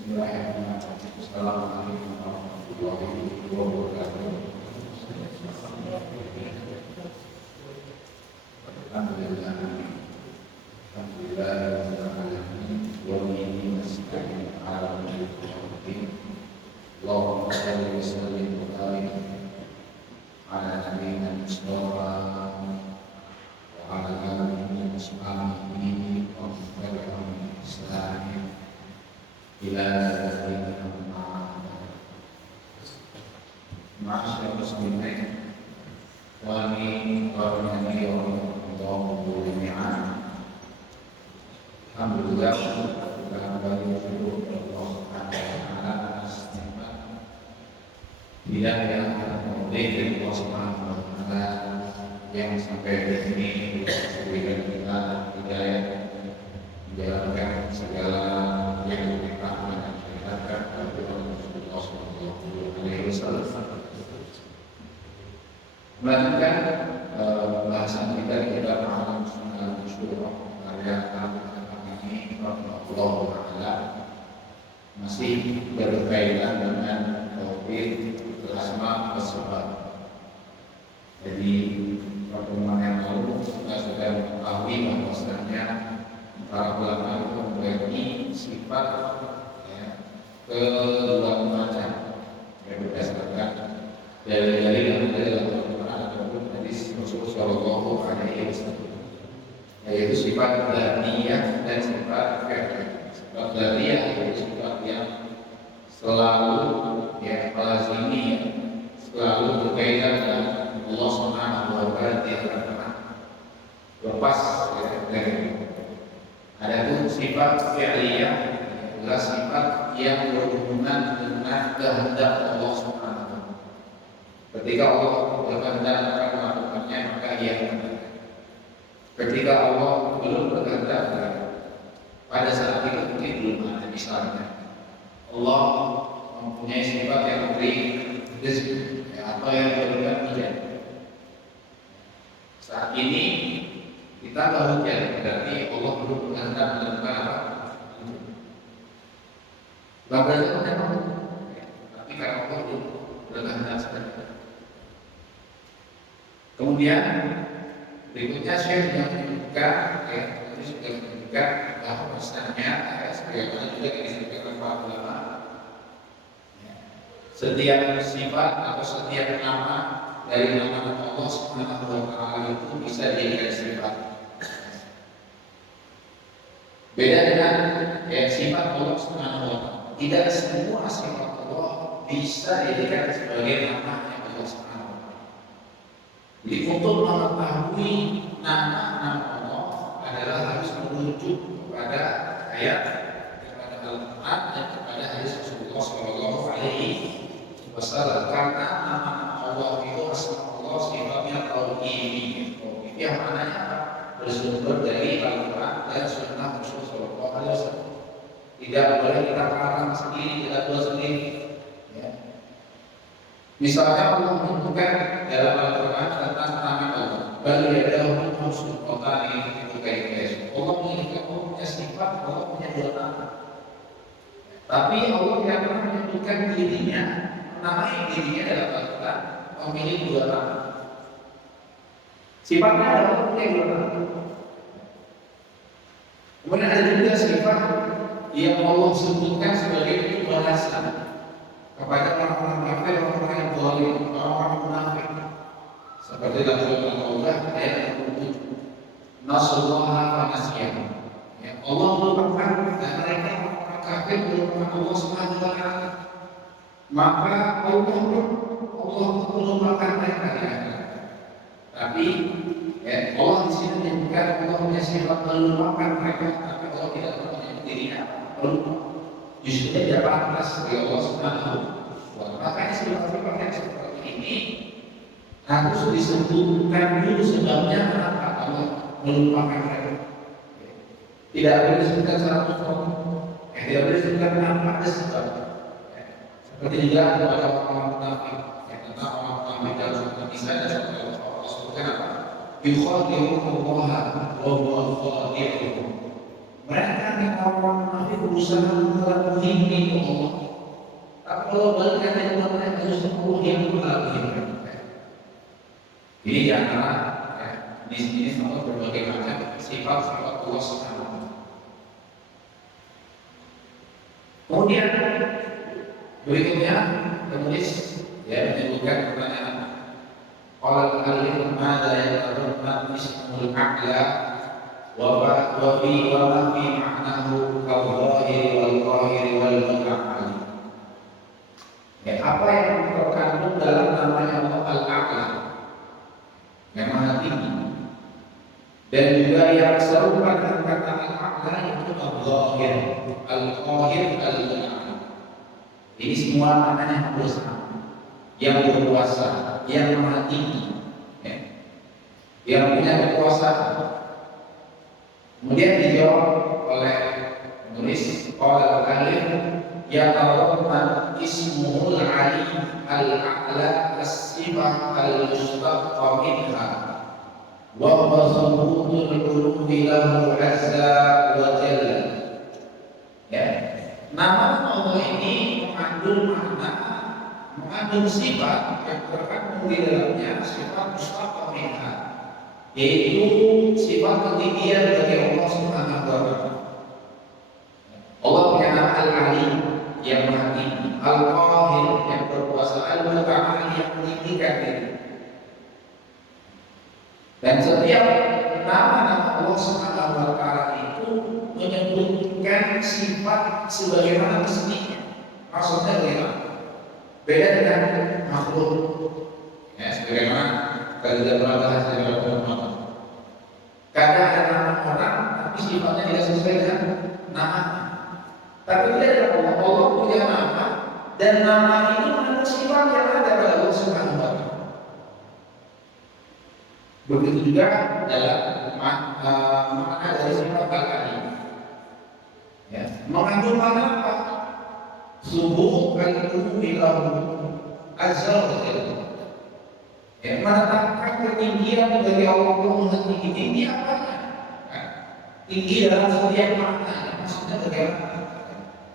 Bismillahirrahmanirrahim. Assalamualaikum warahmatullahi wabarakatuh. Alhamdulillah, alhamdulillah, wa bihi nasta'in ala umuri din. Allahumma shalli wa sallim wa barik ala nabiyyina Mustafa wa ala alihi wa sahbihi wa man tabi'ahum bi ihsan ila yaumil ma'asyar muslimin wa min qarnani Allahu jami'an. Alhamdulillah, kita kembali bersyukur kepada Allah Subhanahu wa taala atas nikmat hidayah yang dari Allah Subhanahu wa taala yang sampai di sini berikan kita hidayah menjalankan segala yang diperintahkan dan diperintahkan oleh Rasulullah SAW. Melanjutkan bahasan kita di kitab Alam Sunnah Syurah karya Al-Fatihah ini, Allah Taala masih berkaitan dengan tauhid asma wa sifat. Jadi pertemuan yang lalu kita sudah mengetahui bahwasanya para ulama itu membagi sifat kedua macam yang berdasarkan dalil-dalil yang ada dalam Al-Quran ataupun hadis Rasulullah Shallallahu Alaihi Wasallam, yaitu sifat dzatiyah dan sifat fi'liyah. Sifat dzatiyah yaitu sifat yang selalu lazimi, selalu berkaitan dengan Allah Subhanahu wa taala, tidak pernah lepas dari. Adapun sifat fi'liyah adalah sifat yang berhubungan dengan kehendak Allah Subhanahu wa taala. Ketika Allah berkehendak akan melakukannya, maka ia melakukan. Ketika Allah belum berkehendak, pada saat itu mungkin belum ada. Misalnya Allah mempunyai sifat yang memberi rezeki, apa yang diberikan hujan. Saat ini kita tahu hujan, berarti Allah belum berkehendak melakukan apa? Berarti memang, tapi karena Allah belum berkehendak seperti itu. Kemudian berikutnya Syekh yang menunjukkan, ini sudah menunjukkan bahwa sebenarnya sebagaimana juga disebutkan para ulama, setiap sifat atau setiap nama dari nama Allah Subhanahu wa taala itu bisa dijadikan sifat. Beda dengan sifat Allah Subhanahu wa taala. Tidak semua sifat Allah bisa dijadikan sebagai nama Allah Subhanahu wa taala. Jadi untuk mengetahui nama-nama Allah adalah harus merujuk kepada ayat, kepada Al-Quran dan kepada hadis Rasulullah Shallallahu Alaihi Wasallam. Karena nama Allah itu asma Allah sifatnya tauhid. Yang maknanya apa? Bersumber dari Al-Quran dan Sunnah Rasulullah Shallallahu Alaihi Wasallam. Tidak boleh kita karang sendiri, kita buat sendiri. Misalnya Allah menyebutkan dalam Al-Quran tentang nama Allah. Bal yadahu mabsuutatan itu kayak Allah menyebutkan Allah punya sifat, Allah punya dua tangan. Tapi Allah tidak pernah menyebutkan dirinya, namanya dirinya dalam Al-Quran memiliki dua tangan. Sifatnya adalah punya dua tangan. Kemudian ada juga sifat yang Allah sebutkan sebagai balasan kepada orang-orang kafir, orang-orang yang zalim, orang-orang munafik. Seperti dalam surat Al-Taubat ayat 67. Nasallaha wa nasiyahum. Allah melupakan dan mereka orang kafir melupakan Allah Subhanahu wa taala. Maka Allah melupakan mereka di akhirat. Tapi Allah di sini menyebutkan Allah punya sifat melupakan mereka, tapi Allah tidak pernah menyebut dirinya lupa. Justru tidak pantas bagi Allah Subhanahu wa taala. Makanya sifat-sifat yang seperti ini harus disebutkan dulu sebabnya kenapa Allah melupakan mereka. Tidak boleh disebutkan secara mutlak. Tidak boleh disebutkan tanpa ada sebab. Seperti juga kepada orang munafik, tentang orang munafik dalam surat An-Nisa dan surat Allah sebutkan apa? Yukhadi'unallaha wa huwa khadi'uhum. Mereka yang orang munafik berusaha menghalangi itu Allah. Tapi kalau balik kata mereka justru Allah yang menghalangi mereka. Ini di antara di sini sama berbagai macam sifat-sifat Allah Subhanahu wa Ta'ala. Kemudian berikutnya penulis menyebutkan pertanyaan qala al-alim madza yatadamman ismul a'la wa fi ma'nahu kal-zahiri wal qahiri wal muta'ali. Apa yang terkandung dalam namanya Allah al-a'la yang maha tinggi, dan juga yang serupa dengan kata al-a'la itu al-zahir, al-qahir, al-muta'ali. Ini semua maknanya hampir sama. Yang berkuasa, yang maha tinggi, yang punya kekuasaan. Kemudian dijawab oleh penulis qala al-alim yatadamman ismuhul ali al-a'la as-sifah al-mushtaqqa minha wa huwa thubutul uluwi lahu azza wa jalla. Nama Allah ini mengandung sifat yang terkandung di dalamnya, sifat mustaqim minha, yaitu sifat ketinggian bagi Allah Subhanahu wa Ta'ala. Allah punya nama Al-Ali yang maha tinggi, Al-Qahir yang berkuasa, Al-Muta'ali yang meninggikan diri. Dan setiap nama-nama Allah Subhanahu wa Ta'ala itu menyebutkan sifat sebagaimana mestinya. Maksudnya bagaimana? Beda dengan makhluk. Sebagaimana kalau tidak pernah bahas dengan orang. Kadang ada nama orang, tapi sifatnya tidak sesuai dengan nama. Tapi tidak ada Allah punya nama, dan nama itu menurut sifat yang ada pada Allah Subhanahu wa Ta'ala. Begitu juga dalam makna dari sifat al-ali. Mengandung makna apa? Subuh al-uluwi lahu azza wa jalla. Menetapkan ketinggian bagi Allah Maha Tinggi. Tinggi apanya? Tinggi dalam setiap makna. Maksudnya bagaimana?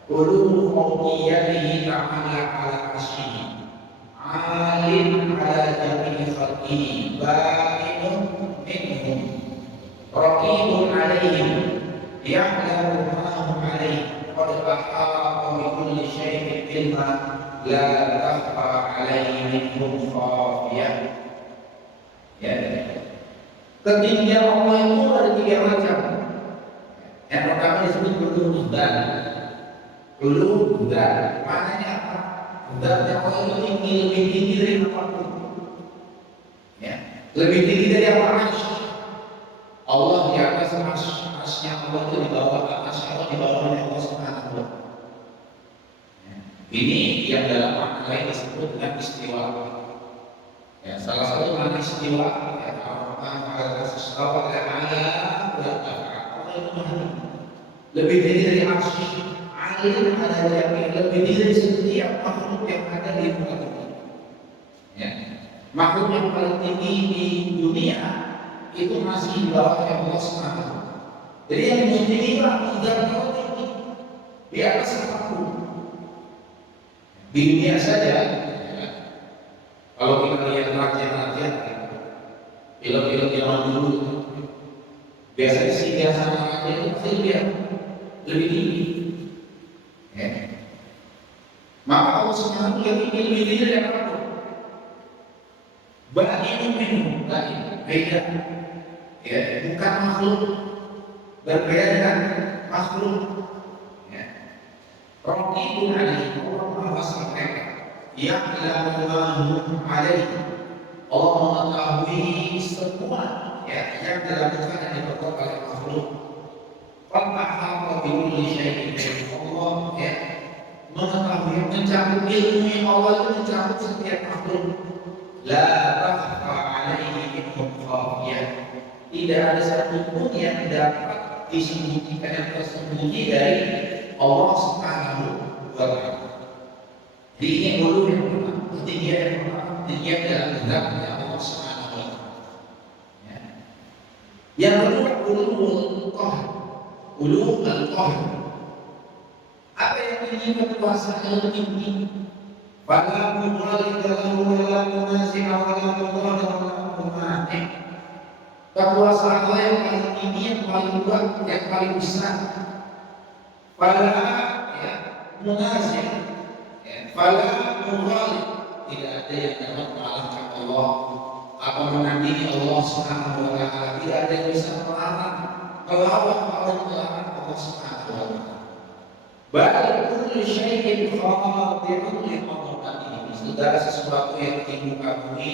Ulu fawqiyatihi ta'ala ala arsyihi, alim ala jami'i khalqihi, ba'inun minhum, raqibun alaihim, ya'lamu ma hum alaihi, qad ahata bi kulli syai'in ilma, la takhfa alaihi minhum khafiyah. Ketinggian Allah itu ada tiga macam. Yang pertama disebut ulu dan ulu dan, maknanya apa? Dan yang Allah itu tinggi, lebih tinggi dari apapun. Lebih tinggi dari apa? Allah di atas arsy-nya Allah itu di bawah arsy Allah, di bawahnya Allah Subhanahu wa Ta'ala. Ini yang dalam makna lain disebut dengan istiwa. Salah satu makna istiwa lebih tinggi dari arsy, alim ala jami', lebih tinggi dari setiap makhluk yang ada di muka bumi. Makhluk yang paling tinggi di dunia itu masih di bawah Allah Subhanahu wa Ta'ala. Jadi yang lebih tinggi tidak tinggi di atas apapun. Di dunia saja, kalau kita lihat raja-raja, film-film zaman dulu, biasanya singgasana raja itu pasti lebih tinggi. Maka Allah Subhanahu wa Ta'ala lebih tinggi dari apapun. Ba'inun minhum, beda. Bukan makhluk, berbeda dengan makhluk. Raqibun alaihi, Allah mengawasi mereka. Ya'lamu ma hum alaihi, Allah mengetahui semua yang dilakukan dan diperbuat oleh makhluk. Qad ahata bi kulli syai'in ilma, Allah mengetahui, mencakup ilmu Allah itu mencakup setiap makhluk. La takhfa alaihi minhum khafiyah, tidak ada satupun yang dapat disembunyikan, yang tersembunyi dari Allah Subhanahu wa Ta'ala. Jadi ini dulu yang pertama, ketinggian yang pertama, ketinggian dalam zatnya Allah Subhanahu wa Ta'ala. Yang kedua, ulul qahar, ulu al-qahr. Apa yang ini kekuasaan tinggi? Fala mughalib lahu wa la munazih wa la mudhar wa la mumani. Kekuasaan Allah yang paling tinggi, yang paling kuat, yang paling besar. Fala ya munazih, ya, fala mughalib, tidak ada yang dapat mengalahkan Allah. Apa menandingi Allah Subhanahu wa taala? Tidak ada yang bisa melarang, melawan Allah Subhanahu wa taala. Bal kullu syai'in khadi'un li qadarihi. Segala sesuatu yang di muka bumi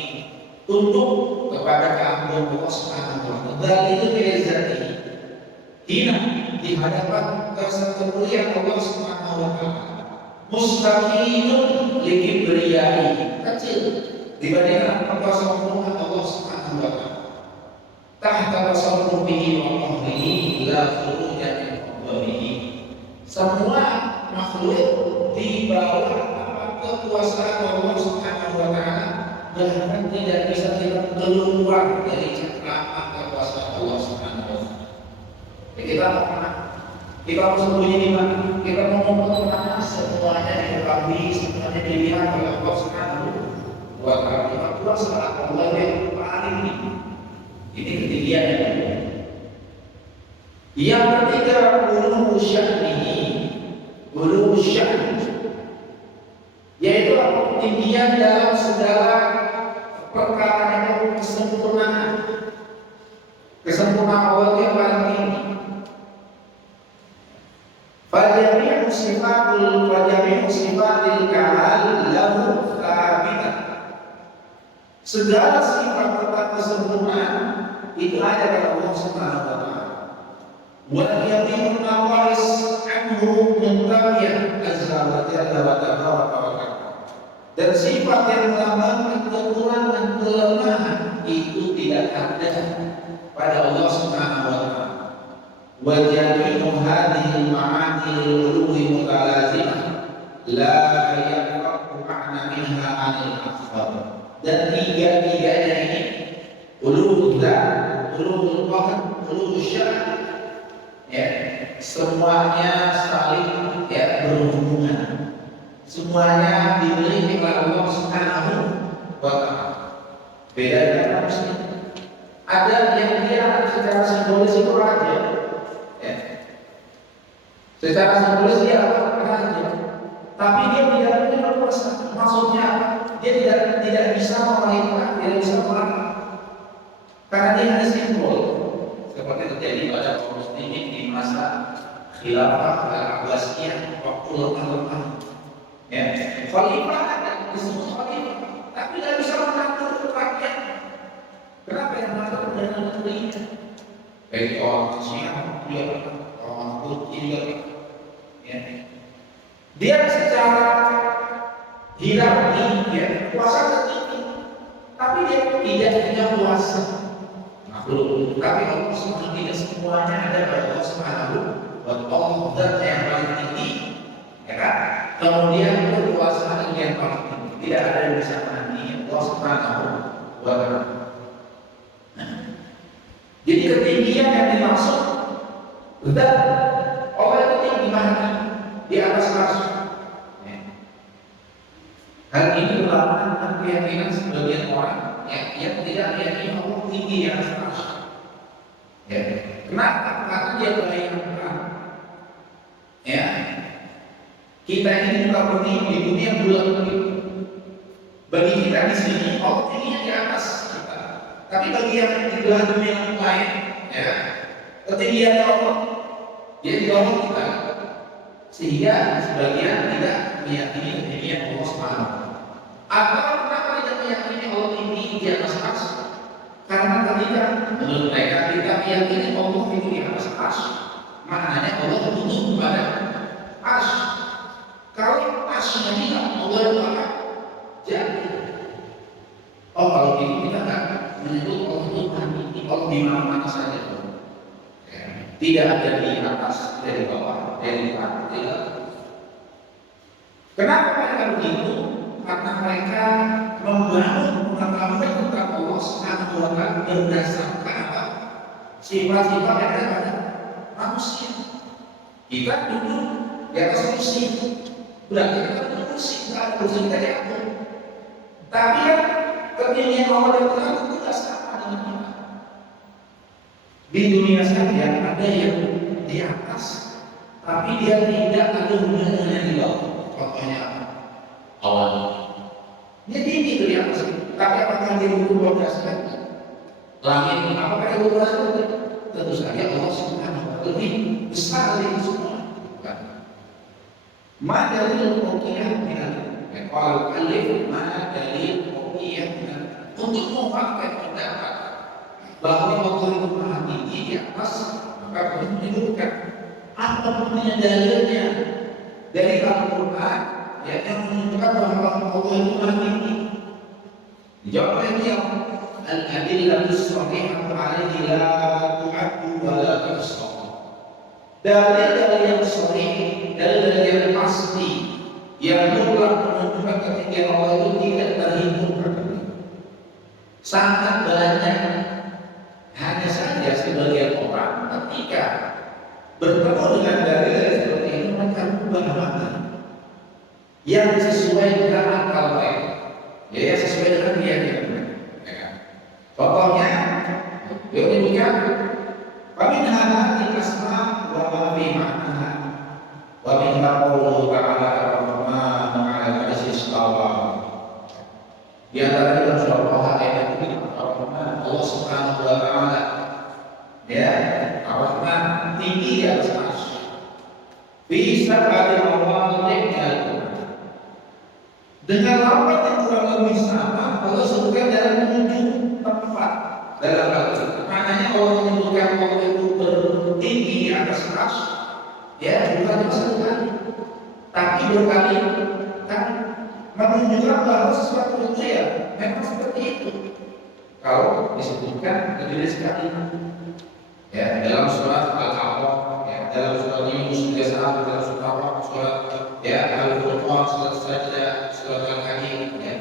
tunduk kepada keagungan Allah Subhanahu wa taala. Dzalilu bi'izzatihi. Hina di hadapan kemuliaan Allah Subhanahu wa taala. Mustaqilun li kibriyaihi. Kecil dibandingkan kesombongan Allah Subhanahu wa taala. Tahta tasarrufihi wa qahrihi la khuruja min qadarihi. Semua makhluk di bawah kekuasaan Allah Subhanahu wa taala, bahkan tidak bisa kita keluar dari cengkraman kekuasaan Allah Subhanahu wa taala. Kita mau kemana? Kita mau sembunyi di mana? Kita mau ngomong kemana? Semuanya diketahui, semuanya dilihat oleh Allah Subhanahu wa taala. Kuasa Allah yang paling tinggi. Ini ketinggian yang kedua. Yang ketiga, ulu sya'nihi, ulu sya'ni, yaitu ketinggian dalam segala perkara yang kesempurnaan. Kesempurnaan Allah yang paling tinggi. Fajami'u sifatil kamal lahu thabitah. Segala sifat tentang kesempurnaan itu ada pada Allah Subhanahu wa taala. Wa yaminun naqais anhu muntafiyan azza wa jalla wa tabaraka wa ta'ala. Dan sifat yang melambangkan kekurangan, kelemahan itu tidak ada pada Allah Subhanahu wa taala. Wa jami'u hadhihi al-ma'ani al-uluwi mutalazimah la yanfaqu ma'na minha 'anil akthar. Dan tiga-tiganya ini ulul dzat, ulul qahr, ulul syan, ya, semuanya saling ya berhubungan. Semuanya dimiliki oleh Allah Subhanahu wa taala. Beda dengan manusia. Ada yang dia secara simbolis itu raja, ya. Secara simbolis dia raja, tapi dia tidak punya kuasa. Maksudnya apa? Dia tidak bisa memerintah, tidak bisa melarang, karena dia hanya simbol. Seperti terjadi pada kaum muslimin di masa khilafah Abbasiyah waktu lemah-lemah. Ya, khalifah ada disebut khalifah, tapi tidak bisa mengatur rakyat. Kenapa yang mengatur perdana menterinya? Baik orang Syiah, dia orang Turki juga. Ya. Dia secara hierarki, ya, kuasa tertinggi, tapi dia tidak punya kuasa. Makhluk, tapi Allah Subhanahu tidak semuanya ada pada Allah Subhanahu wa taala, dan yang paling tinggi, ya kan? Kemudian kekuasaan yang paling tinggi, tidak ada yang bisa menandingi Allah Subhanahu wa taala. Jadi ketinggian yang dimaksud, dan Allah itu tinggi mana? Di atas arsy. Hal ini berlawanan dengan keyakinan sebagian orang yang tidak meyakini Allah tinggi yang atas. Ya. Kenapa? Karena dia bayangkan, ya, kita ini bukan bumi di dunia bulat begitu. Bagi kita di sini Allah tingginya di atas kita. Tapi bagi yang di belahan dunia yang lain, ya, ketinggian Allah dia di bawah kita. Sehingga sebagian tidak meyakini ketinggian Allah Subhanahu. Atau kenapa tidak meyakini Allah tinggi di atas arsy? Karena ketika menurut mereka kita meyakini Allah itu di atas arsy, maknanya Allah tunduk kepada arsy. Kalau arsy-nya hilang, Allah itu apa? Jadi, oh kalau gitu kita nggak menyebut Allah itu tinggi, Allah di mana-mana saja. Ya. Tidak ada di atas, tidak di bawah, tidak di depan, tidak. Kenapa mereka begitu? Karena mereka membangun pengetahuan tentang Allah Subhanahu wa taala berdasarkan apa? Sifat-sifat yang ada pada manusia. Kita duduk di atas kursi, berarti kita duduk kursi, bukan kursi kita jatuh. Tapi kan ketinggian Allah dan Tuhan itu tidak sama dengan kita. Di dunia saja ada yang di atas, tapi dia tidak ada hubungannya di bawah. Contohnya apa? Awan. Dia tinggi di atas, tapi apakah dia ukur 12 kaki? Langit, apakah dia ukur 12 kaki? Tentu saja Allah Subhanahu wa Ta'ala lebih besar dari itu semua. Ma dalil ruqyah minal qal alif ma dalil ruqyah minal untuk memakai pendapat bahwa Allah itu maha tinggi di atas, maka harus menunjukkan apa punya dalilnya dari Al-Quran yang menunjukkan bahwa Allah itu maha tinggi. Dijawab oleh beliau, al-adillatu shahihatu alaihi la tu'addu wa la tuhsa. Dalil-dalil yang sahih, dalil-dalil yang pasti, yang mutlak menunjukkan ketinggian Allah itu tidak terhitung. Sangat banyak. Hanya saja sebagian orang ketika bertemu dengan dalil seperti ini mereka berubah makna yang sesuai dengan akal mereka, ya sesuai dengan keyakinan mereka. Contohnya, dia menyebutkan Famin hadhil asma wa ma fi ma'naha wa min qawlihi ta'ala ar-rahman 'ala al-'arsy istawa. Di antara dalam surah ayat ini Ar-Rahman, Allah Subhanahu wa Ta'ala, ya, Ar-Rahman tinggi di atas arsy. Bisa ada mawadi'nya dengan lafaz yang kurang lebih sama Allah sebutkan dalam 7 tempat dalam Al-Quran. Maknanya Allah menyebutkan Allah itu bertinggi di atas arsy, ya, bukan cuma satu kali, tapi berkali kali, menunjukkan bahwa sesuatu itu ya memang seperti itu. Kalau disebutkan lebih dari sekali, ya, dalam surat Al-A'raf, ya, dalam surat Yunus 31, dalam surat Al-A'raf, surat ya Al-Furqan, surat Sajdah, surat Al-Hadid, ya,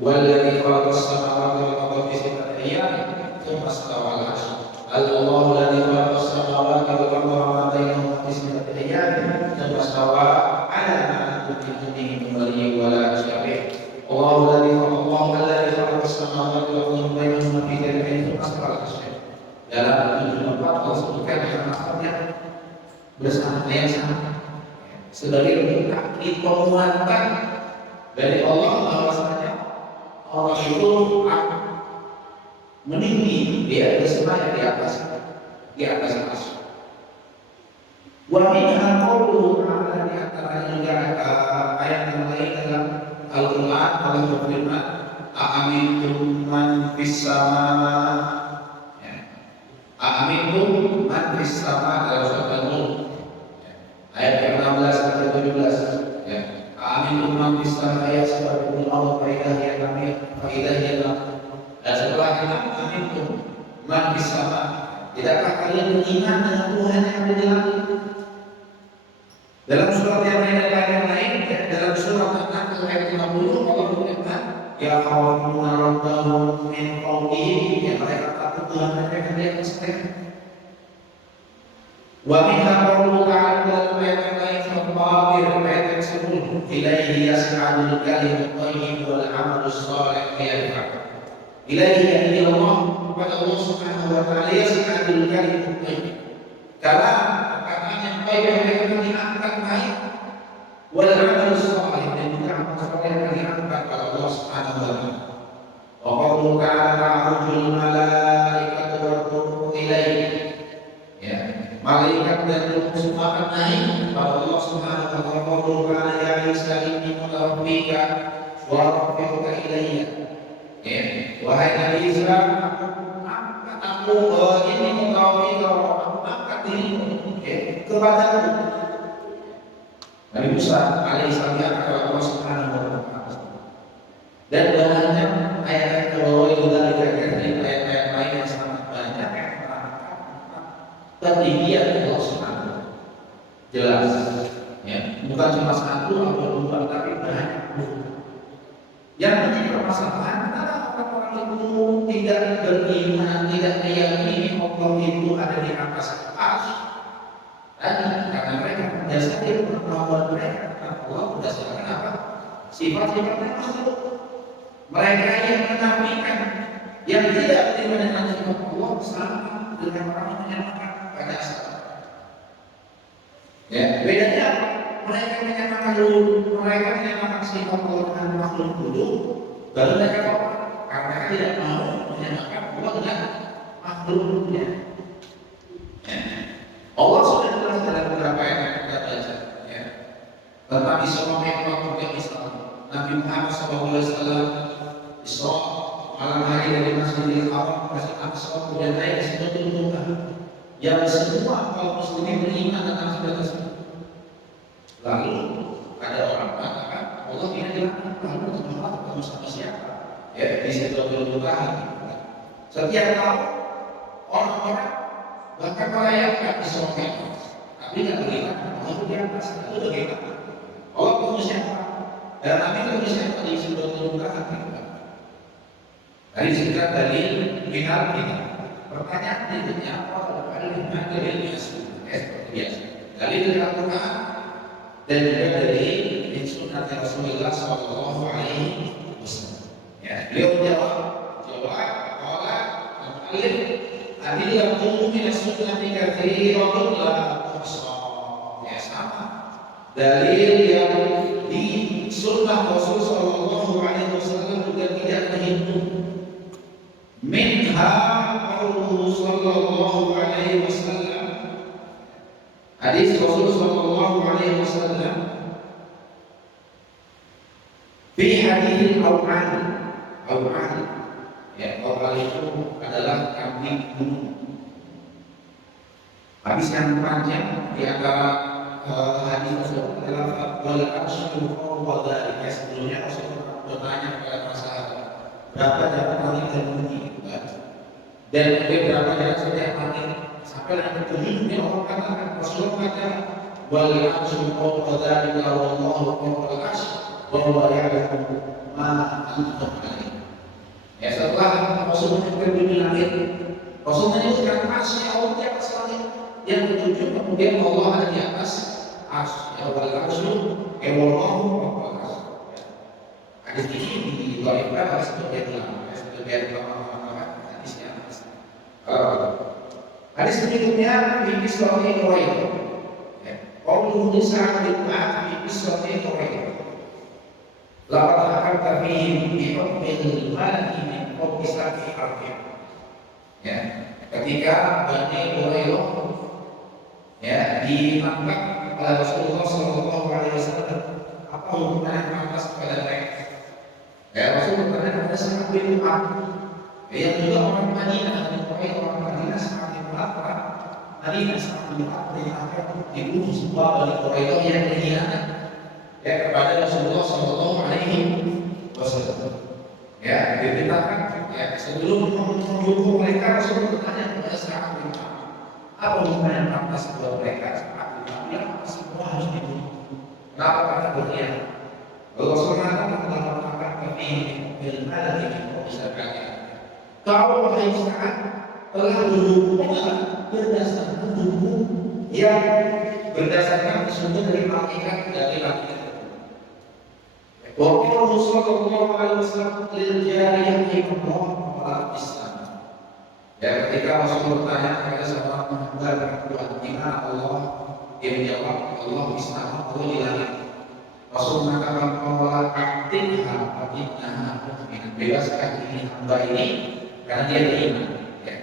walladzi khalaqas samawati wal arda fi sittati ayyamin tsumma istawa 'alal 'arsy. Allahu alladzi khalaqas samawati wal arda wa ma bainahuma fi sittati ayyamin tsumma istawa 'ala al-'arsy min waliyyin wa la syafi'. Allahu alladzi khalaqas samawati wal arda wa ma bainahuma fi sittati ayyamin tsumma istawa 'alal 'arsy. Dalam 7 tempat Allah sebutkan nama-namanya bersama yang sama sebagai bentuk takkid penguatan dari Allah bahwasanya Allah itu meninggi, dia bersemayam di atas arsy. Wa minha qawluhu ta'ala, di antara juga ayat yang lain dalam Al-Qur'an Allah berfirman a'amintum man fis sama, a'amintum man fis sama dalam surat An-Nur ayat 16 sampai 17, ya. A'amintum man fis sama yasbahul ardh fa idza hiya tamir fa idza hiya tamir. Dan setelahnya a'amintum man fis sama, tidakkah kalian beriman dengan Tuhan yang ada di langit? Dalam surat yang lain, ya, dalam surat An-Nahl ayat 50 Allah berfirman ya qawmuna rabbahum min fawqihim, ya mereka takut Tuhan mereka di atas mereka. Wa minha qawluhu ta'ala dalam ayat yang lain surat Fatir ayat yang 10 ilaihi yas'adul kalimut thayyib wal 'amalus shalih yarfa'u. Ilaihi ila Allah, kepada Allah Subhanahu wa Ta'ala yas'adul kalimut thayyib, kata yang baik yang mereka diangkat naik, wal 'amalus shalih, dan juga amal saleh yang diangkat kepada Allah Subhanahu wa Ta'ala. Wa qawluhu ta'ala ta'rujul malaikatu wa ruhu ilaihi, ya, malaikat dan ruh semua akan naik kepada Allah Subhanahu wa Ta'ala. Wa qala ya Isa inni mutawaffika wa rafi'uka ilayya, ya, wahai Nabi Isa, aku ini mutawaffika wa aku angkat dirimu, ya, kepadaku. Nabi Musa alaihissalam kepada Allah Subhanahu wa Ta'ala. Dan banyak ayat-ayat bahwa itu dari ayat-ayat lain yang sangat banyak yang ketinggian Allah Subhanahu. Jelas, ya, bukan cuma satu atau dua, tapi banyak. Yang menjadi permasalahan adalah orang-orang itu tidak beriman, tidak meyakini Allah itu ada di atas arsy. Tadi karena mereka mendasari kemampuan mereka, karena Allah berdasarkan apa? Sifat-sifatnya makhluk. Mereka yang menafikan, yang tidak terima dengan sifat Allah sama dengan orang yang menyamakan pada asal. Ya, bedanya apa? Mereka menyamakan sifat Allah dengan makhluk dulu, baru mereka apa? Karena mereka tidak mau menyamakan Allah dengan makhluknya. Allah sudah jelas dalam beberapa ayat yang kita baca, ya. Tentang Isra Mi'raj yang Isra. Nabi Muhammad SAW Isra malam hari dari Masjidil Haram ke Masjid Aqsa kemudian naik ke Sidratul Muntaha. Yang semua kaum muslimin beriman tentang hal tersebut. Lalu ada orang mengatakan Allah tidak dilakukan lalu Allah ketemu sama siapa? Ya di Sidratul Muntaha. Setiap tahun orang-orang bahkan merayakan Isra Mi'raj, tapi nggak melihat Allah di atas. Itu bagaimana? Allah ketemu siapa? Dan Nabi ketemu siapa di Sidratul Muntaha? Tadi disebutkan dalil minal kita. Pertanyaan berikutnya apa? Dalil seperti biasa. Dalil dari Al-Quran dan juga dari sunnah Rasulullah Sallallahu Alaihi Wasallam. Ya, beliau menjawab, Allah al-Alif adillah min as-sunnati katsiratun la tuhsa. Ya sama. Dalil yang di sunnah Rasul Sallallahu Alaihi Wasallam juga tidak terhitung. Minha qauluhu sallallahu alaihi wasallam. Hadis Rasul sallallahu alaihi wasallam fi hadis al-Aw'al. Al-Aw'al ya, Al-Aw'al itu adalah kambing gunung. Hadis yang panjang di antara hadis tersebut adalah wal arsyu wa dzalika. Sebelumnya Rasul bertanya kepada para sahabat, berapa jarak langit dan bumi? Dan berapa jarak setiap langit? Sampai yang ketujuh ini Allah katakan, Rasulullah katakan, wal arsyu fawqa dzalika wallahu fawqa al-arsy wa huwa ya'lamu ma antum 'alaihi. Ya, setelah Rasul menyebutkan bumi langit, Rasul menyebutkan arsy Allah di atas langit. Yang ketujuh kemudian Allah ada di atas arsy. Ya, wal arsyu wallahu fawqa al-arsy. Hadis ini diriwayatkan oleh sebagian ulama hadisnya. Hadis berikutnya di Sahih Bukhari. Qaulun Sa'ad bin Mu'adz di Sahih Bukhari. Laqad akhadta fihi bi hukmil maliki min fawqi sab'i ardi'. Ya, ketika Bani Hurairah ya ditangkap oleh Rasulullah sallallahu alaihi wasallam, apa hukuman yang pantas kepada mereka? Ya, Rasul bertanya kepada Sa'ad bin Mu'adz yang juga orang Madinah, orang Madinah sangat berapa? Madinah sangat berapa yang akan dibunuh sebuah Bani Quraidah yang berkhianat ya kepada Rasulullah Sallallahu Alaihi Wasallam. Ya, diberitakan ya sebelum menghukum mereka Rasul bertanya kepada Sa'ad bin Mu'adz, apa hukuman yang pantas buat mereka? Sa'ad bin Mu'adz bilang semua harus dibunuh. Kenapa? Karena berkhianat. Lalu Rasul mengatakan kami ilmu bisa kalian. Kalau wahai Sa'ad telah berhubungan berdasarkan hukum yang berdasarkan sumber dari malaikat dari langit. Wa qala sallallahu alaihi wasallam lil jariyah iqra Islam. Ya, ketika Rasul bertanya kepada seorang hamba perempuan, di mana Allah? Dia menjawab, Allah di sana, Allah di langit. Rasul mengatakan bahwa aktifha fa'innaha mu'minah. Bebaskan ini hamba ini karena dia beriman. Ya.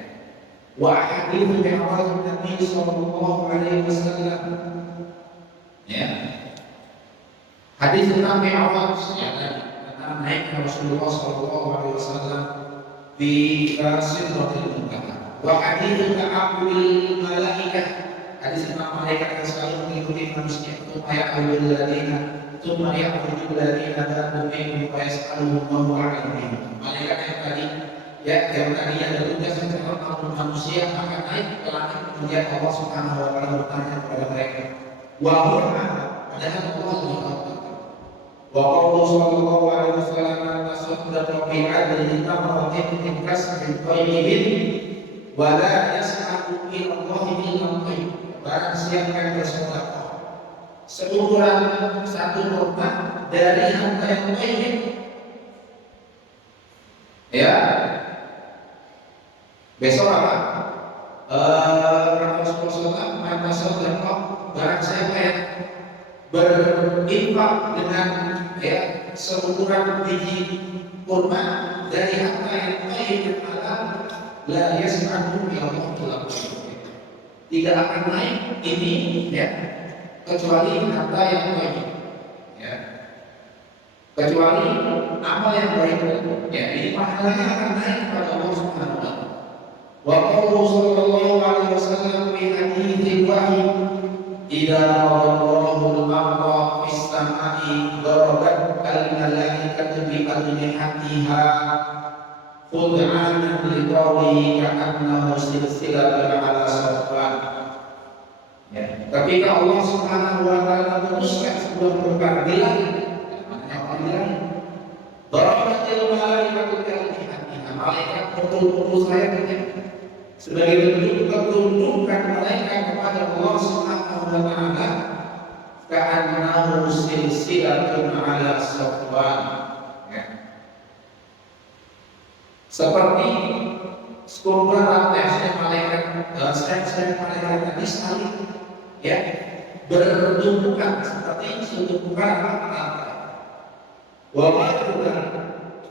Wa haditsu bi'awad Nabi sallallahu alaihi wasallam. Ya. Hadis tentang bi'awad ya, tentang naiknya Rasulullah sallallahu alaihi wasallam di Sidratul Muntaha. Wa haditsu ta'abbudil malaikah. Hadis tentang malaikat yang selalu mengikuti manusia. Ayat al-ladina ثم يخرج الذين تابوا منهم ويسألهم وهو أعلم بهم. Malaikat yang tadi ya yang tadinya bertugas mencatat manusia akan naik ke langit, kemudian Allah Subhanahu wa taala bertanya kepada mereka, wa huwa padahal Allah tahu. Wa qala sallallahu alaihi wasallam tasaddaqu bi adli tamratin min kasbin thayyibin wa la yas'alu ila Allah illa tayyib. barang siapa yang bersedekah seukuran satu kurma dari harta yang baik, ya besok apa? Rasulullah mata sedekah barang siapa yang berinfak dengan ya seukuran biji kurma dari harta yang baik dan halal, la yasma'u bi Allah, tidak akan naik ini ya kecuali harta yang baik, ya kecuali amal yang baik, ya ini pahalanya akan naik pada Allah Subhanahu wa taala. Wa qala sallallahu alaihi wasallam fi hadits wahid, idza Allahu al-amra fis samai darabat al-malaikatu bi ajnihatiha khud'an li qawli ka'annahu silsilatun ala safwan. Ya, ketika Allah Subhanahu wa taala memutuskan sebuah perkara di langit, namanya apa di langit? Darabatil malaikatu bi ajnihatiha, malaikat pukul-pukul sayapnya sebagai bentuk ketundukan malaikat kepada Allah Subhanahu wa taala, ka'annahu silsilatun ala safwan, ya. Seperti sekumpulan rantai malaikat, sayap-sayap malaikat tadi saling ya bertumpukan seperti setumpukan rantai. Wa ma'rudan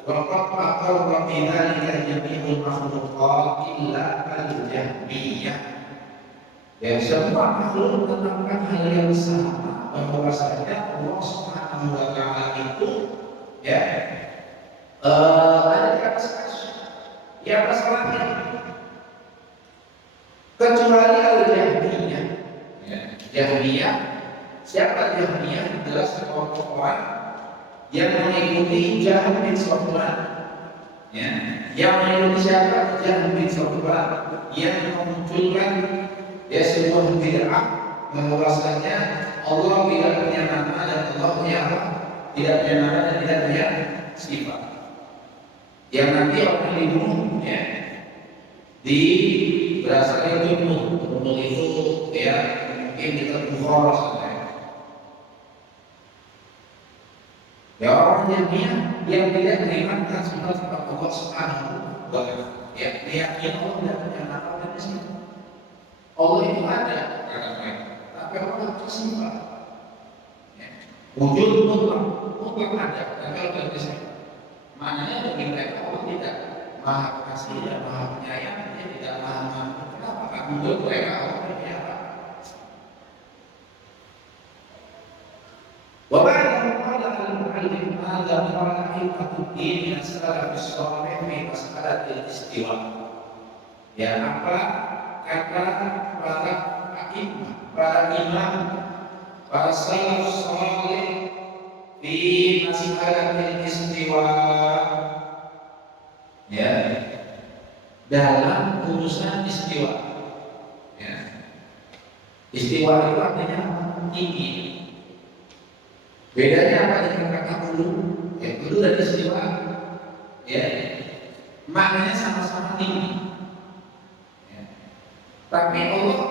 waqad aqarra bi dzalika jami'ul makhluqat illa al-jahmiyah. Ya, semua makhluk menetapkan hal yang sama, bahwasanya Allah Subhanahu wa taala itu ya ada di atas arsy, di atas langit, kecuali al-jahmiyah. Ya, Jahmiyah, siapa Jahmiyah? Adalah sekelompok orang yang mengikuti Jahm bin Safwan, ya, yang mengikuti siapa? Jahm bin Safwan, yang memunculkan ya sebuah bid'ah bahwasanya Allah tidak punya nama dan Allah punya apa? Tidak punya nama dan tidak punya sifat. Yang nanti orang dibunuh ya di berasal dari tubuh itu ya mungkin di Bukhara sampai. Ya orang yang tidak beriman sifat-sifat Allah Subhanahu wa taala. Ya, meyakini Allah tidak punya nama dan sifat. Allah itu ada, kata mereka, tapi Allah tidak bersifat. Ya. Wujud mutlak ada, tapi Allah tidak bersifat. Maknanya bagi mereka Allah tidak maha kasih dan maha penyayang, dia tidak maha mampu. Kenapa? Karena menurut mereka Allah berbicara. وبعد قال المعلم هذا قال حقيقة الدين من السلف الصالح في مسألة الاستواء. Ya, apa kata para imam, para salaf saleh di masalah istiwa, ya, dalam urusan istiwa. Ya. Istiwa itu artinya tinggi. Bedanya apa dengan kata ulu? Ya, ulu dan istiwa, ya, maknanya sama-sama tinggi. Ya. Tapi Allah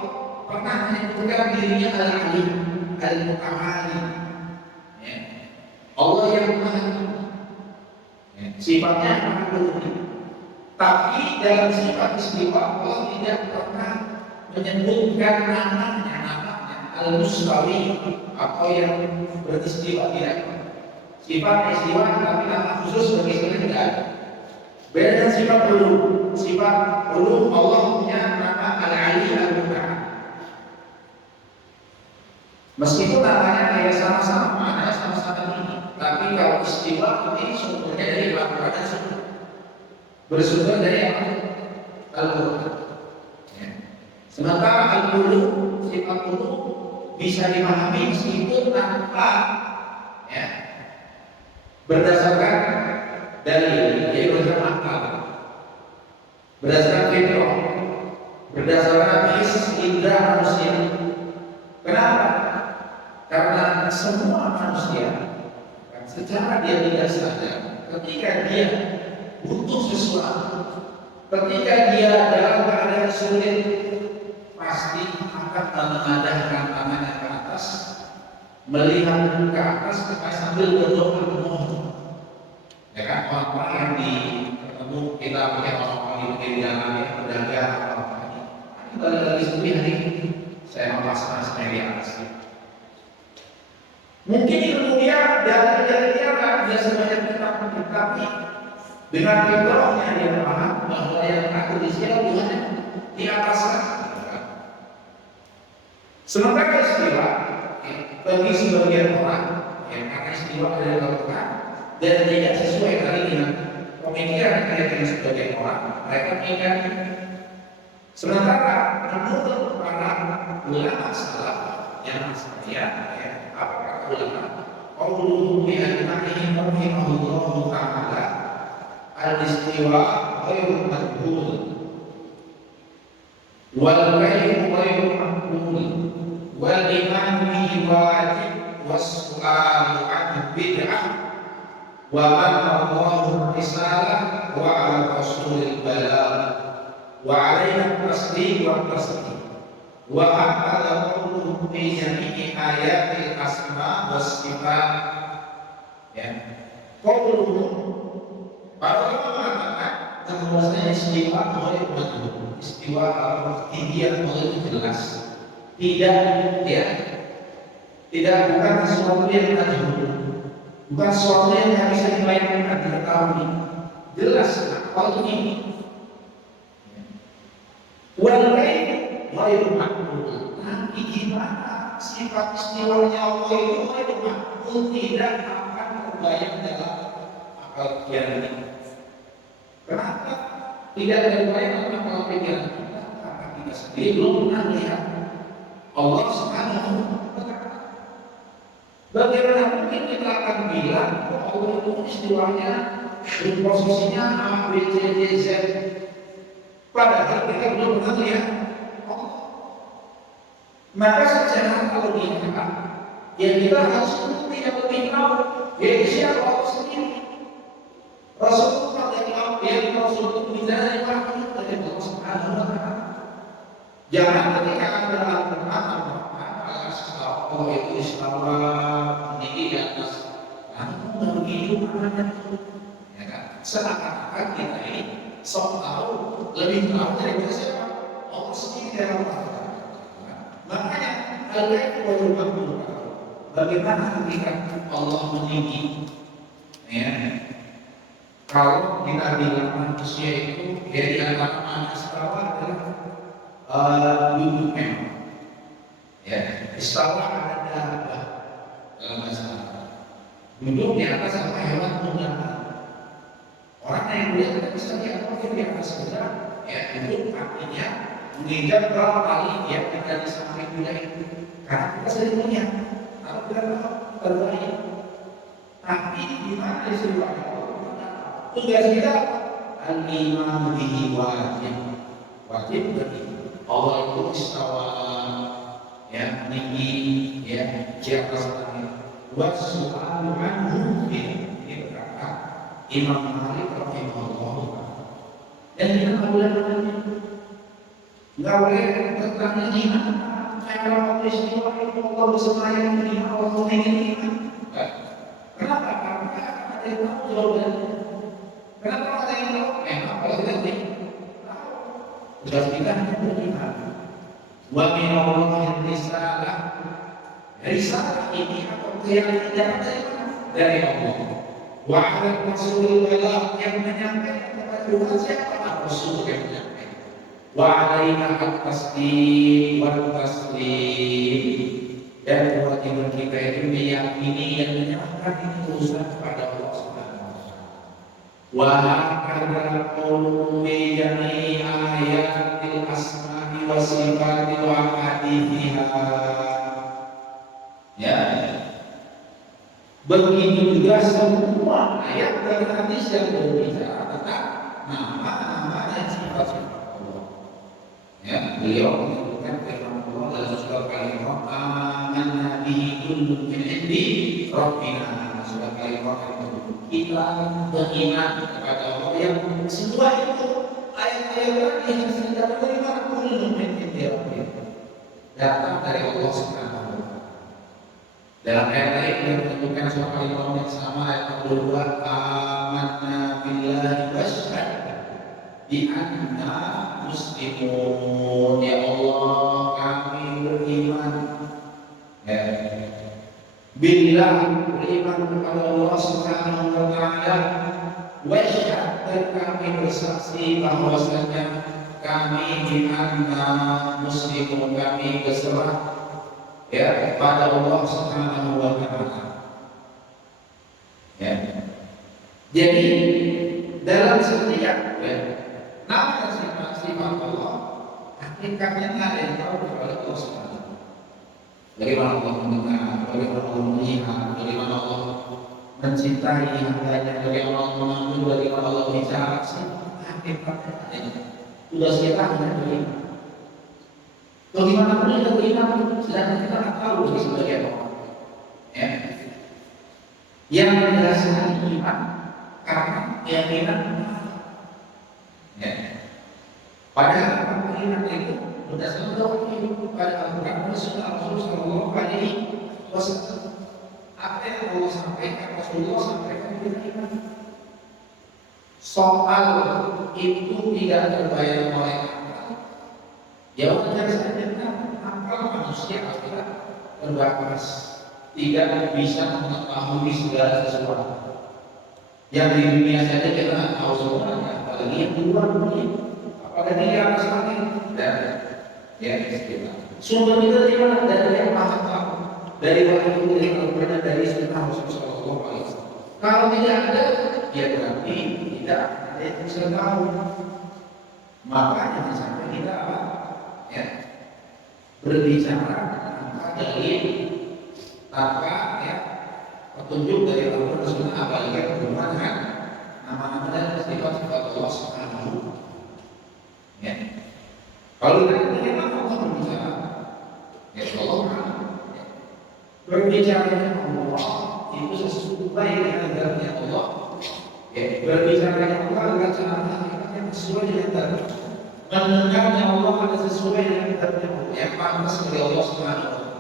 pernah menyebutkan dirinya al-alim, al-muta'ali. Ya. Allah yang maha tinggi. Ya. Sifatnya maha tinggi. Tapi dalam sifat istiwa Allah tidak pernah menyebutkan namanya al-mustawi atau yang beristiwa, tidak. Sifat istiwa tapi nama khusus bagi istiwa tidak ada. Beda dengan sifat ulu. Sifat ulu Allah punya nama al-ali al-muta'al. Meskipun namanya kayak sama-sama, maknanya sama-sama ini, tapi kalau istiwa ini sumbernya dari Al-Quran dan Sunnah. Bersumber dari apa? Al-Quran. Ya. Sementara al-ulu, sifat ulu bisa dipahami meskipun tanpa ya berdasarkan dalil, yaitu berdasarkan akal, berdasarkan fitrah, berdasarkan indra manusia. Kenapa? Karena semua manusia secara dia tidak sadar, ketika dia butuh sesuatu, ketika dia dalam keadaan sulit, pasti angkat dan mengadahkan tangannya ke atas, melihat ke atas sambil berdoa memohon. Ya kan, orang-orang yang ketemu kita pakai orang-orang di pinggir jalan yang berdagang apa-apa ini. Balik lagi sendiri hari ini saya memasang saya di atas. Mungkin ilmu dia dari dia kan dia sebanyak kita mungkin, tapi dengan fitrahnya dia paham bahwa yang aku di sini Tuhan di atas sana. Sementara istiwa bagi sebagian orang yang karena istiwa ada lakukan dan tidak sesuai tadi dengan pemikiran mereka sebagian orang, mereka mengingat. Sementara menurut para ulama salaf yang saya apakah ulama qauluhu bi ajma'ihim rahimahullahu ta'ala al-istiwa ghairu majhul wal kayfu ghairu maqbul wal iman bihi wajib was-su'alu anhu bid'ah wa man Allahu risalah wa ala rasulil balagh wa alaina tasdiq wa tasdiq wa hakala qawluhu fi jami'i ayatil asma was sifat. Ya, qawluhu para ulama mengatakan bahwasanya istiwa boleh majhul, istiwa artinya boleh jelas, tidak bukan sesuatu yang majhul, bukan sesuatu yang tidak bisa dibayangkan diketahui, jelas kalau ini. Walaupun ghairu maqbul, tapi gimana sifat istiwanya Allah itu ghairu maqbul, tidak akan terbayang dalam akal pikiran ini. Kenapa tidak terbayang dalam akal pikiran kita? Karena kita sendiri belum pernah melihat Allah Subhanahu wa Ta'ala. Bagaimana mungkin kita akan bilang Allah itu istiwanya dan posisinya A, B, C, D, Z, padahal kita belum pernah lihat Allah. Maka secara logika yang kita harus tidak lebih tahu yaitu siapa Allah sendiri. Rasulullah dari Allah yang Rasulullah bicara dari Allah Subhanahu wa Ta'ala. Jangan ketika ada Al-Quran Allah itu istiwa meninggi di atas, namun begitu maknanya ya kan? Seakan-akan kita ini sok tahu lebih tahu dari siapa Allah sendiri dalam Al-Quran. Makanya al-kaifu ghairu maqbul. Bagaimana hakikat Allah meninggi? Ya. Kalau kita bilang manusia itu dari antara manusia adalah duduk memang. Ya, istawa ada dalam bahasa Arab. Duduk di atas apa hewan menggunakan. Orang yang melihat tidak bisa lihat mungkin di atas kuda, ya duduk artinya menginjak berapa kali dia ada di samping kuda itu. Karena kita sering melihat, kalau kita tahu terbaik. Tapi di mana istiwanya Allah? Tugas kita al-iman bihi wajib. Wajib berarti Allah itu istawa, ya tinggi, ya di atas langit. Wasu'alu anhu, ini berkata Imam Malik rahimahullah. Dan kita nggak boleh tentang iman. Kalau Allah istiwa itu Allah bersemayam di mana Allah ingin iman. Kenapa? Karena ada yang tahu jawabannya. Kenapa ada yang tahu? Kalau kita tidak tahu, tugas kita hanya beriman. Wa min Allahi risalah ini atau yang tidak dari Allah. Wa ala rasulil balagh yang menyampaikan kepada Tuhan siapa? Rasul yang menyampaikan. Wa alaina at-tasdiq wa taslim. Dan kewajiban kita itu meyakini yang menyerahkan itu urusan kepada Allah Subhanahu wa Ta'ala. Wa hakadha qawlu bi jami'i ayatil asma'i wa sifati wa hadithiha. Ya. Begitu juga semua ayat dan hadis yang berbicara tentang nama-nama dan sifat-sifat Allah. Ya, beliau menyebutkan firman Allah dalam surah Al-Imran, "Amanna bihi kullun min 'indi rabbina." Surah Al-Imran kita beriman kepada Allah yang semua itu ayat-ayat yang sudah beriman kullun min 'indi rabbina. datang dari Allah Subhanahu wa taala. Dalam ayat lain yang menunjukkan suatu kalimat yang sama ayat 62, amanna billahi wasyhad bi anna muslimun. Ya Allah, kami beriman, ya, billah, beriman kepada Allah Subhanahu wa taala, wasyhad, dan kami bersaksi bahwasanya kami bi anna muslimun, kami berserah, ya, kepada Allah Subhanahu wa taala. Ya. Jadi dalam setiap, ya, nama dan sifat Allah, hakikatnya ada yang tahu kepada Allah Subhanahu wa taala. Bagaimana Allah mendengar, bagaimana Allah melihat, bagaimana Allah mencintai hambanya, bagaimana Allah mengambil, bagaimana Allah bicara, hakikatnya sudah siapa yang beriman. Bagaimanapun kita beriman, sedangkan kita tak tahu di sebagian orang, ya, yang mendasari iman karena keyakinan, ya. Padahal iman itu berdasarkan tauhid pada Al-Quran dan Sunnah Rasulullah Shallallahu Alaihi Wasallam. Apa yang Allah sampaikan, Rasulullah sampaikan, kita iman. Soal itu tidak terbayang oleh akal. Jawabannya saja, akal manusia tidak terbatas, tidak bisa mengetahui segala sesuatu. Yang di dunia saja kita tahu semuanya, apalagi yang di luar dunia, apalagi di atas langit dan ya kita. Sumber kita di mana? Dari yang maha tahu, dari wahyu, dari Al-Quran, dari Sunnah Rasulullah SAW. Kalau tidak ada, ya berarti tidak ada yang bisa tahu. Makanya sampai kita apa? Ya, berbicara tanpa dalil, tanpa, ya, petunjuk dari Al-Quran dan Sunnah, apalagi berhubungan dengan nama-nama dan sifat-sifat Allah Subhanahu. Ya, kalau kita memang Allah berbicara, ya Allah, ya, berbicaranya Allah itu sesuai dengan kehendaknya Allah. Ya, berbicaranya Allah adalah cara yang sesuai dengan kehendak. Mendengarnya Allah ada sesuai dengan kehendaknya Allah, yang pantas dari Allah Subhanahu wa taala.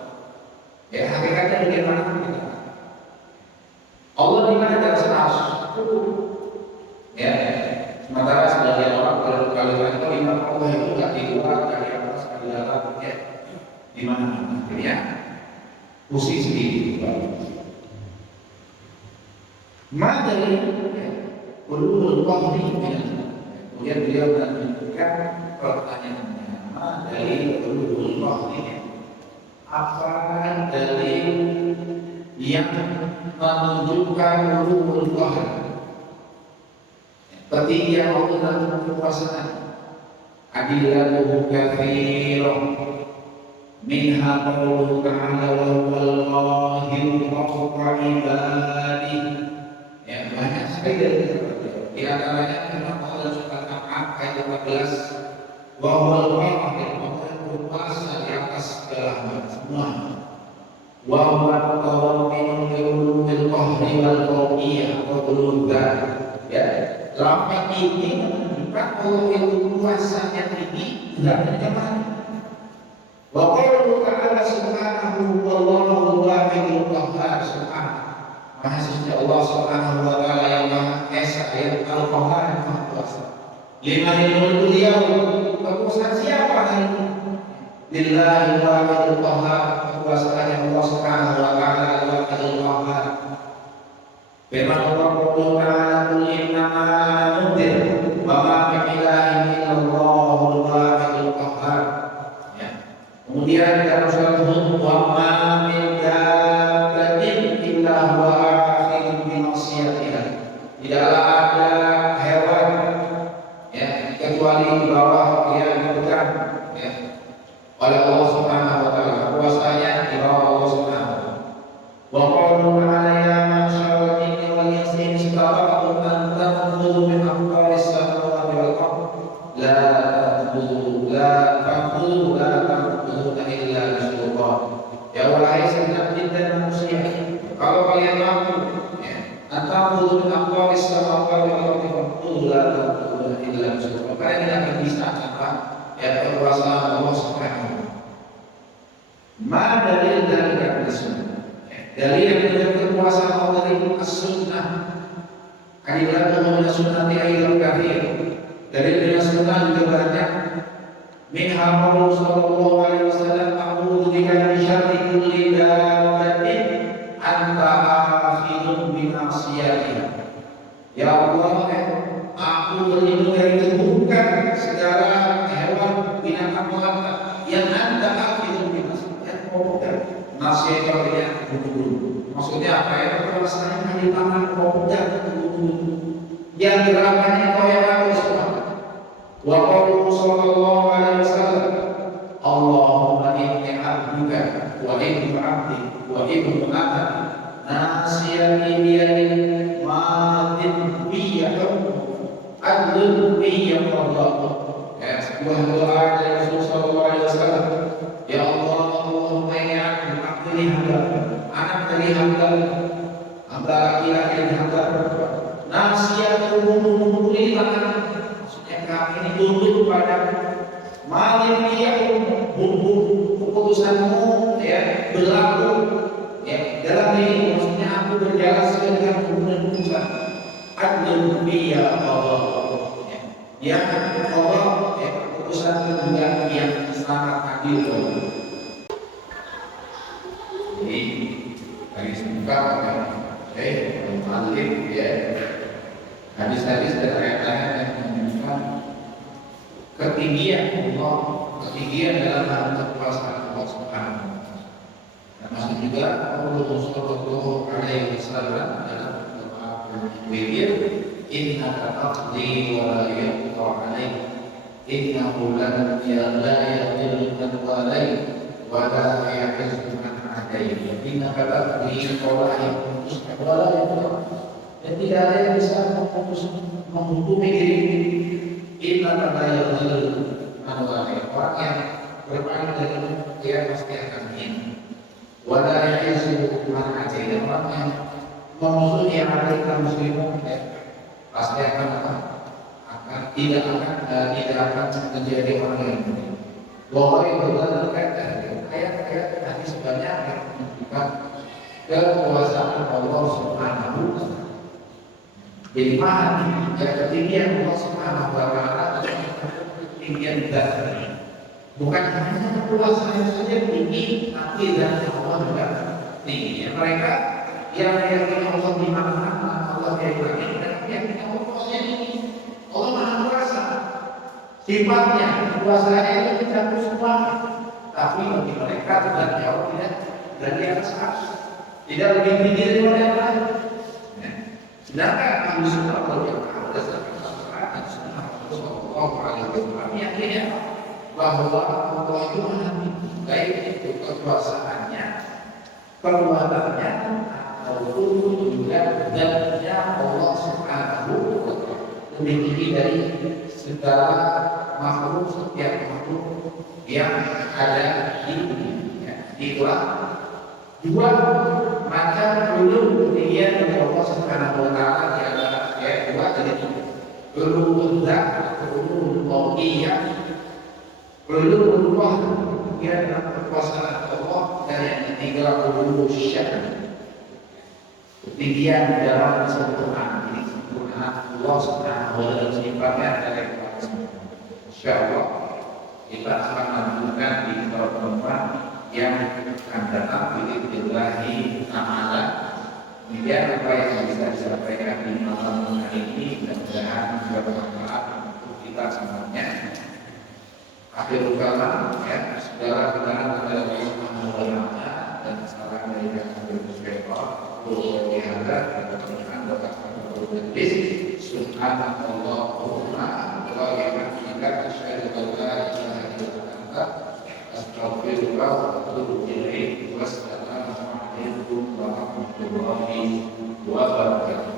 Ya, hakikatnya bagaimana kita? Allah di mana dan arsy. Ya, sementara sebagian orang kalau itu iman Allah itu tidak di luar, tidak di atas, tidak di dalam, ya, di mana? Ya, posisi di mana dari ulul qahri. Kemudian beliau menunjukkan pertanyaannya, mana dari ulul qahri, apa dalil yang menunjukkan ulul qahri, ketinggian Allah dalam kekuasaan. Adillatuhu katsirah, minha qawluhu ta'ala wa huwal qahiru fawqa ibadihi. Ya, banyak sekali dari di antaranya firman Allah surat Al-An'am ayat 14, wa huwal qahir, Allah yang berkuasa di atas segala hal semua. Wa huwa mutawamminun bi ulumil qahri wal fawqiyah wa ulumul. Ya, lafaz ini menunjukkan Allah yang kuasanya tinggi dan nyaman. Wa qawluhu ta'ala subhanahu wallahu wahidul qahhar, subhanahu, Maha suci Allah Subhanahu wa taala yang Maha Esa, yang Al-Qahhar, yang Maha Kuasa. Limanil mulkul yaum, kekuasaan siapa hari ini? Lillahi wahidul qahhar, kekuasaan Allah Subhanahu wa taala al-wahidul qahhar. Firman Allah Ta'ala, qul innama ana mudhir wa ma min ilahin illallahul wahidul qahhar. Ya. Kemudian dalam surat Hud, wa ma min dabbatin illa huwa akhidun bi nasiyatiha. Tidaklah ada hewan, ya, kecuali di bawah dia dipegang, ya, oleh Allah Subhanahu wa taala, kuasanya di bawah Allah Subhanahu wa taala. Wa qawlu ta'ala ya ma'syarul jinni wal insi in istata'tum an tanfudhu min aqtaris samawati wal ardh la tanfudhu illa bisultan. Ya wahai segenap jin dan manusia, kalau kalian mampu, ya, an tanfudhu min aqtaris samawati wal ardh fanfudhu la tanfudhu illa bisultan. Kalian tidak akan bisa tanpa, ya, kekuasaan Allah Subhanahu wa taala. Ma dalil dari sunnah. Dalil yang menunjukkan kekuasaan Allah dari as-sunnah. Adilah mengenai sunnah ayat kafir. Dalil dari sunnah juga banyak. Minha qaulu sallallahu alaihi wasallam a'udzu bika min syarri kulli dabbatin anta akhidun bi nasiyatiha. Ya Allah, aku berlindung dari keburukan segala hewan binatang melata yang Anda akhidun bi nasiyatiha. Nasihat artinya bulu-bulu. Maksudnya apa ya? Rasanya di tangan kau pegang bulu-bulu. Yang gerakannya kau yang atur semua. Wa qauluhu sallallahu alaihi wasallam Allahumma inni 'abduka wa ibnu 'abdik wa ibnu amati nasiyati bi yadik madin bi hukm adlun bi qada'u. Ya, sebuah doa dari Rasul sallallahu alaihi wasallam. Ya Allah, Allahumma inni 'abduka ini hamba, anak dari hamba, hamba laki-laki hamba perempuan. Nasiyatu bulu-bulu di tangan. Kami ini tunduk kepada malim dia bumbu keputusanmu ya berlaku ya dalam ini, maksudnya aku berjalan sesuai dengan keputusan adil biya Allah ya Allah ya keputusan juga yang sangat adil. Jadi dari sebuah malim ya hadis-hadis dan ayat-ayat yang menunjukkan ketinggian Allah, ketinggian dalam hal kekuasaan Allah Subhanahu wa taala. Termasuk juga Rasulullah sallallahu alaihi wasallam dalam doa berzikir, innaka taqdi wa la yuqda 'alaik, innahu la yadhillu man walayt wa la yu'izzu man 'adayt, innaka taqdi wa la yuqda. Dan tidak ada yang bisa menghukumi diri. Inna la yadhillu man walayt. Orang yang berpaling dari dia pasti akan hina. Wa la yu'izzu man 'adayt. Orang yang memusuhi agama muslimin pasti akan tidak akan menjadi orang yang mulia. Bahwa itu adalah ayat-ayat hadis banyak yang menunjukkan kekuasaan Allah Subhanahu wa taala. Jadi paham ya ketinggian Allah Subhanahu wa taala ketinggian zat. Bukan hanya kekuasaan saja tinggi, tapi zat Allah juga tinggi. Mereka yang meyakini Allah di mana-mana, Allah di langit, dan meyakini Allah kuasanya tinggi. Allah Maha Kuasa. Sifatnya kekuasaannya itu mencakup semua. Tapi bagi mereka zat Allah tidak dan di atas arsy. Tidak lebih tinggi daripada yang lain. Sedangkan ahli sunnah wal jamaah berdasarkan Al-Quran sunnah Rasulullah SAW yakinnya bahwa Allah itu maha tinggi, baik itu kekuasaannya, perbuatannya, ataupun juga zatnya Allah Subhanahu wa taala lebih tinggi dari segala makhluk, setiap makhluk yang ada di dunia. Itulah dua macam ulum ketinggian dari Allah Subhanahu wa taala di antara dua tadi. Ulum zat atau ulum qauliyah. Ulum Allah ketinggian dalam kekuasaan Allah, dan yang ketiga ulum sya'n. Ketinggian dalam kesempurnaan. Ini kesempurnaan Allah Subhanahu wa taala sifatnya dari Allah. Insyaallah kita akan menemukan di pertemuan yang akan datang billahi ta'ala. Demikian apa yang bisa disampaikan di malam hari ini, mudah-mudahan juga bermanfaat untuk kita semuanya. Akhirul kalam ya, segala kebenaran adalah Allah Subhanahu wa taala dan kesalahan dari kami bersyukur. Wahada dan pernikahan dapat bertulis subhanallahumma wa bihamdika asyhadu an la ilaha illa anta astaghfirullah wa atubu ilaik. Wassalamu alaikum warahmatullahi wabarakatuh.